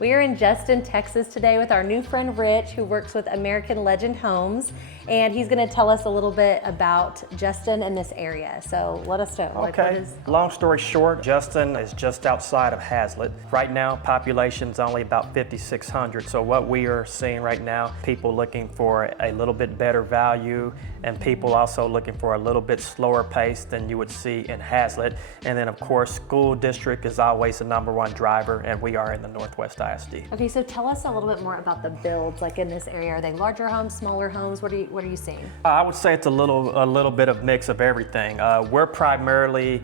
We are in Justin, Texas today with our new friend Rich, who works with American Legend Homes, and he's going to tell us a little bit about Justin and this area. So let us know. Okay. Long story short, Justin is just outside of Hazlet. Right now, population's only about 5,600. So what we are seeing right now, people looking for a little bit better value, and people also looking for a little bit slower pace than you would see in Hazlet. And then, of course, school district is always the #1 driver, and we are in the Northwest ISD. Okay, so tell us a little bit more about the builds, like in this area. Are they larger homes, smaller homes? What are you seeing? I would say it's a little bit of mix of everything. We're primarily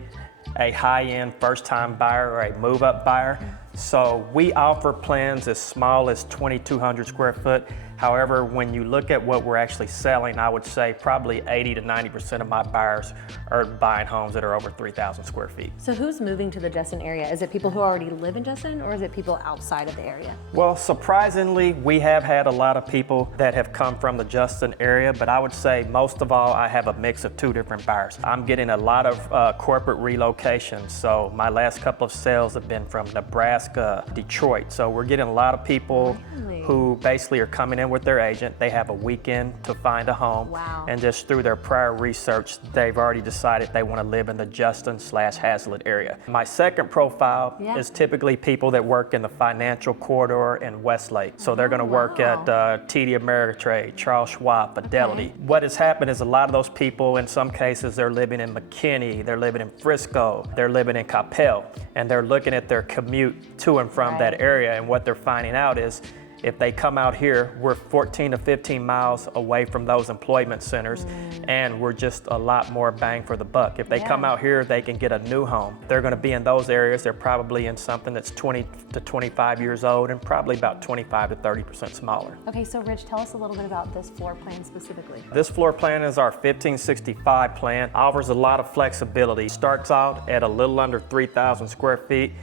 a high-end first-time buyer or a move-up buyer. So we offer plans as small as 2,200 square foot. However, when you look at what we're actually selling, I would say probably 80 to 90% of my buyers are buying homes that are over 3,000 square feet. So who's moving to the Justin area? Is it people who already live in Justin, or is it people outside of the area? Well, surprisingly, we have had a lot of people that have come from the Justin area, but I would say most of all, I have a mix of two different buyers. I'm getting a lot of corporate relocations. So my last couple of sales have been from Nebraska, Detroit. So we're getting a lot of people who basically are coming in with their agent. They have a weekend to find a home. Wow. And just through their prior research, they've already decided they want to live in the Justin/Hazlet area. My second profile is typically people that work in the financial corridor in Westlake. So they're going to work at TD Ameritrade, Charles Schwab, Fidelity. What has happened is a lot of those people, in some cases, they're living in McKinney, they're living in Frisco, they're living in Coppell, and they're looking at their commute to and from that area. And what they're finding out is, if they come out here, we're 14 to 15 miles away from those employment centers, and we're just a lot more bang for the buck. If they come out here, they can get a new home. They're going to be in those areas. They're probably in something that's 20 to 25 years old and probably about 25 to 30% smaller. Okay, so Rich, tell us a little bit about this floor plan specifically. This floor plan is our 1565 plan. Offers a lot of flexibility. Starts out at a little under 3,000 square feet.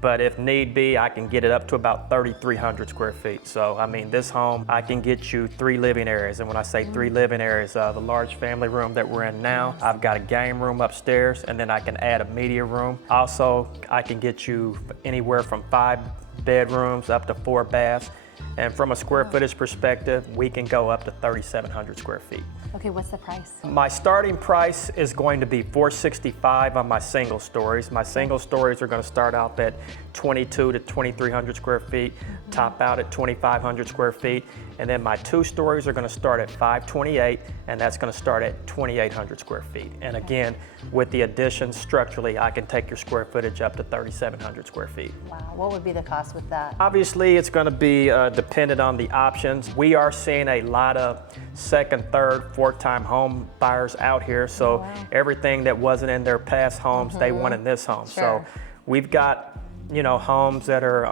But if need be, I can get it up to about 3,300 square feet. So, I mean, this home, I can get you 3 living areas. And when I say 3 living areas, the large family room that we're in now, I've got a game room upstairs, and then I can add a media room. Also, I can get you anywhere from 5 bedrooms up to 4 baths. And from a square footage perspective, we can go up to 3,700 square feet. Okay, what's the price? My starting price is going to be $465 on my single stories. My single stories are going to start out at 2,200 to 2,300 square feet, top out at 2,500 square feet, and then my 2 stories are going to start at $528, and that's going to start at 2,800 square feet. And again, with the addition structurally, I can take your square footage up to 3,700 square feet. Wow, what would be the cost with that? Obviously, it's going to be dependent on the options. We are seeing a lot of second, third, fourth-time home buyers out here. So everything that wasn't in their past homes, they want in this home. So we've got, you know, homes that are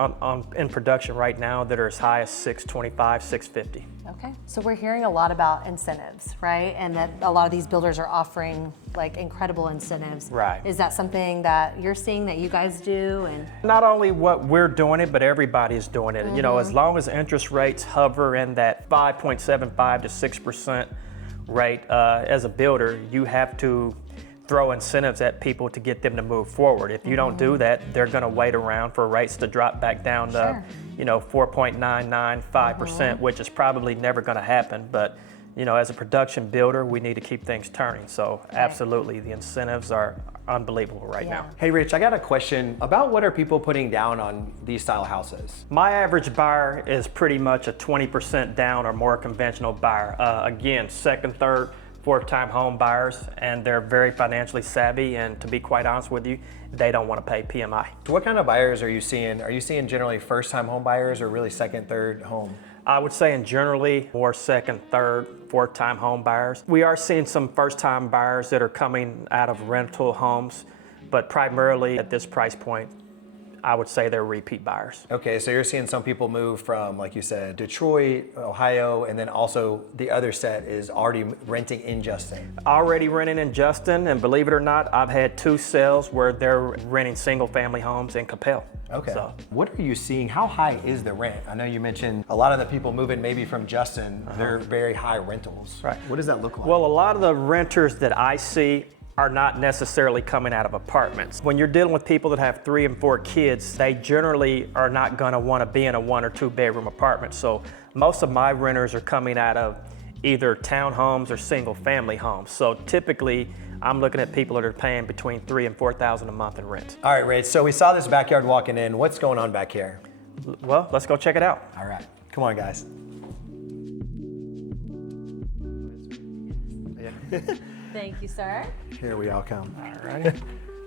in production right now that are as high as $625, $650. Okay, so we're hearing a lot about incentives, right? And that a lot of these builders are offering like incredible incentives. Right. Is that something that you're seeing that you guys do? And not only what we're doing it, but everybody's doing it. You know, as long as interest rates hover in that 5.75 to 6% rate, as a builder, you have to throw incentives at people to get them to move forward. If you don't do that, they're going to wait around for rates to drop back down to, you know, 4.995%, which is probably never going to happen. But, you know, as a production builder, we need to keep things turning. So absolutely, the incentives are unbelievable right now. Hey Rich, I got a question about what are people putting down on these style houses? My average buyer is pretty much a 20% down or more conventional buyer. Again, second, third, fourth-time home buyers, and they're very financially savvy, and to be quite honest with you, they don't want to pay PMI. So what kind of buyers are you seeing? Are you seeing generally first-time home buyers or really second, third home? I would say in generally more second, third, fourth-time home buyers. We are seeing some first-time buyers that are coming out of rental homes, but primarily at this price point, I would say they're repeat buyers. Okay, so you're seeing some people move from, like you said, Detroit, Ohio, and then also the other set is already renting in Justin. Already renting in Justin, and believe it or not, I've had 2 sales where they're renting single family homes in Coppell. Okay. So, what are you seeing? How high is the rent? I know you mentioned a lot of the people moving maybe from Justin, they're very high rentals. Right. What does that look like? well, a lot of the renters that I see are not necessarily coming out of apartments. When you're dealing with people that have 3 and 4 kids, they generally are not gonna wanna be in a 1 or 2 bedroom apartment. So most of my renters are coming out of either townhomes or single family homes. So typically, I'm looking at people that are paying between $3,000 and $4,000 a month in rent. All right, Rich, so we saw this backyard walking in. What's going on back here? Well, let's go check it out. All right, come on, guys. Thank you, sir. Here we all come. All right.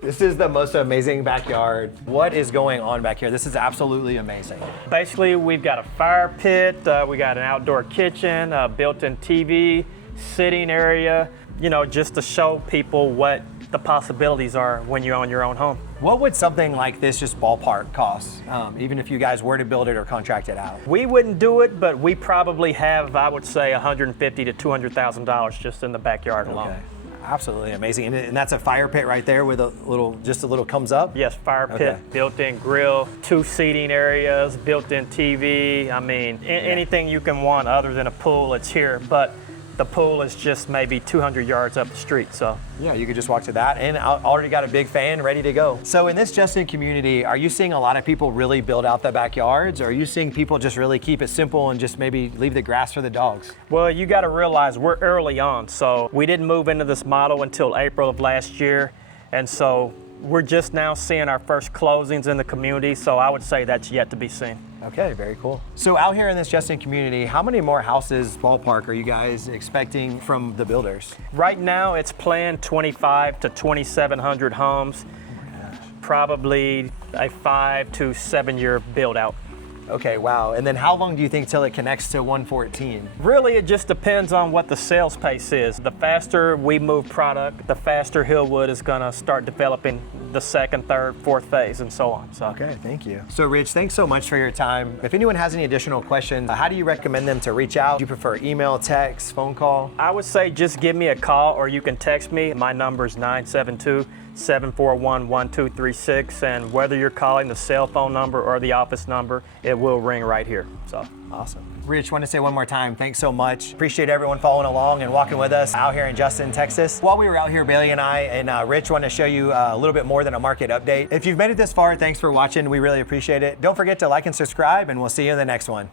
This is the most amazing backyard. What is going on back here? This is absolutely amazing. Basically, we've got a fire pit, we got an outdoor kitchen, a built-in TV, sitting area, you know, just to show people what the possibilities are when you own your own home. What would something like this just ballpark cost, even if you guys were to build it or contract it out? We wouldn't do it, but we probably have, I would say, $150,000 to $200,000 just in the backyard alone. Okay. Absolutely amazing. And that's a fire pit right there with just a little comes up? Yes, fire pit, Okay. built-in grill, 2 seating areas, built-in TV. I mean, anything you can want other than a pool, it's here. But the pool is just maybe 200 yards up the street, so. Yeah, you could just walk to that, and already got a big fan ready to go. So in this Justin community, are you seeing a lot of people really build out the backyards, or are you seeing people just really keep it simple and just maybe leave the grass for the dogs? Well, you got to realize we're early on, so we didn't move into this model until April of last year, and so we're just now seeing our first closings in the community, so I would say that's yet to be seen. Okay, very cool. So out here in this Justin community, how many more houses, ballpark, are you guys expecting from the builders? Right now, it's planned 25 to 2,700 homes, probably a 5 to 7 year build out. Okay, wow. And then how long do you think till it connects to 114? Really, it just depends on what the sales pace is. The faster we move product, the faster Hillwood is gonna start developing the 2nd, 3rd, 4th phase and so on. So. Okay, thank you. So Rich, thanks so much for your time. If anyone has any additional questions, how do you recommend them to reach out? Do you prefer email, text, phone call? I would say just give me a call or you can text me. My number is 972-741-1236, and whether you're calling the cell phone number or the office number, it will ring right here. So awesome. Rich, want to say one more time, thanks so much. Appreciate everyone following along and walking with us out here in Justin, Texas. While we were out here, Bailey and I and Rich want to show you a little bit more than a market update. If you've made it this far, thanks for watching. We really appreciate it. Don't forget to like and subscribe, and we'll see you in the next one.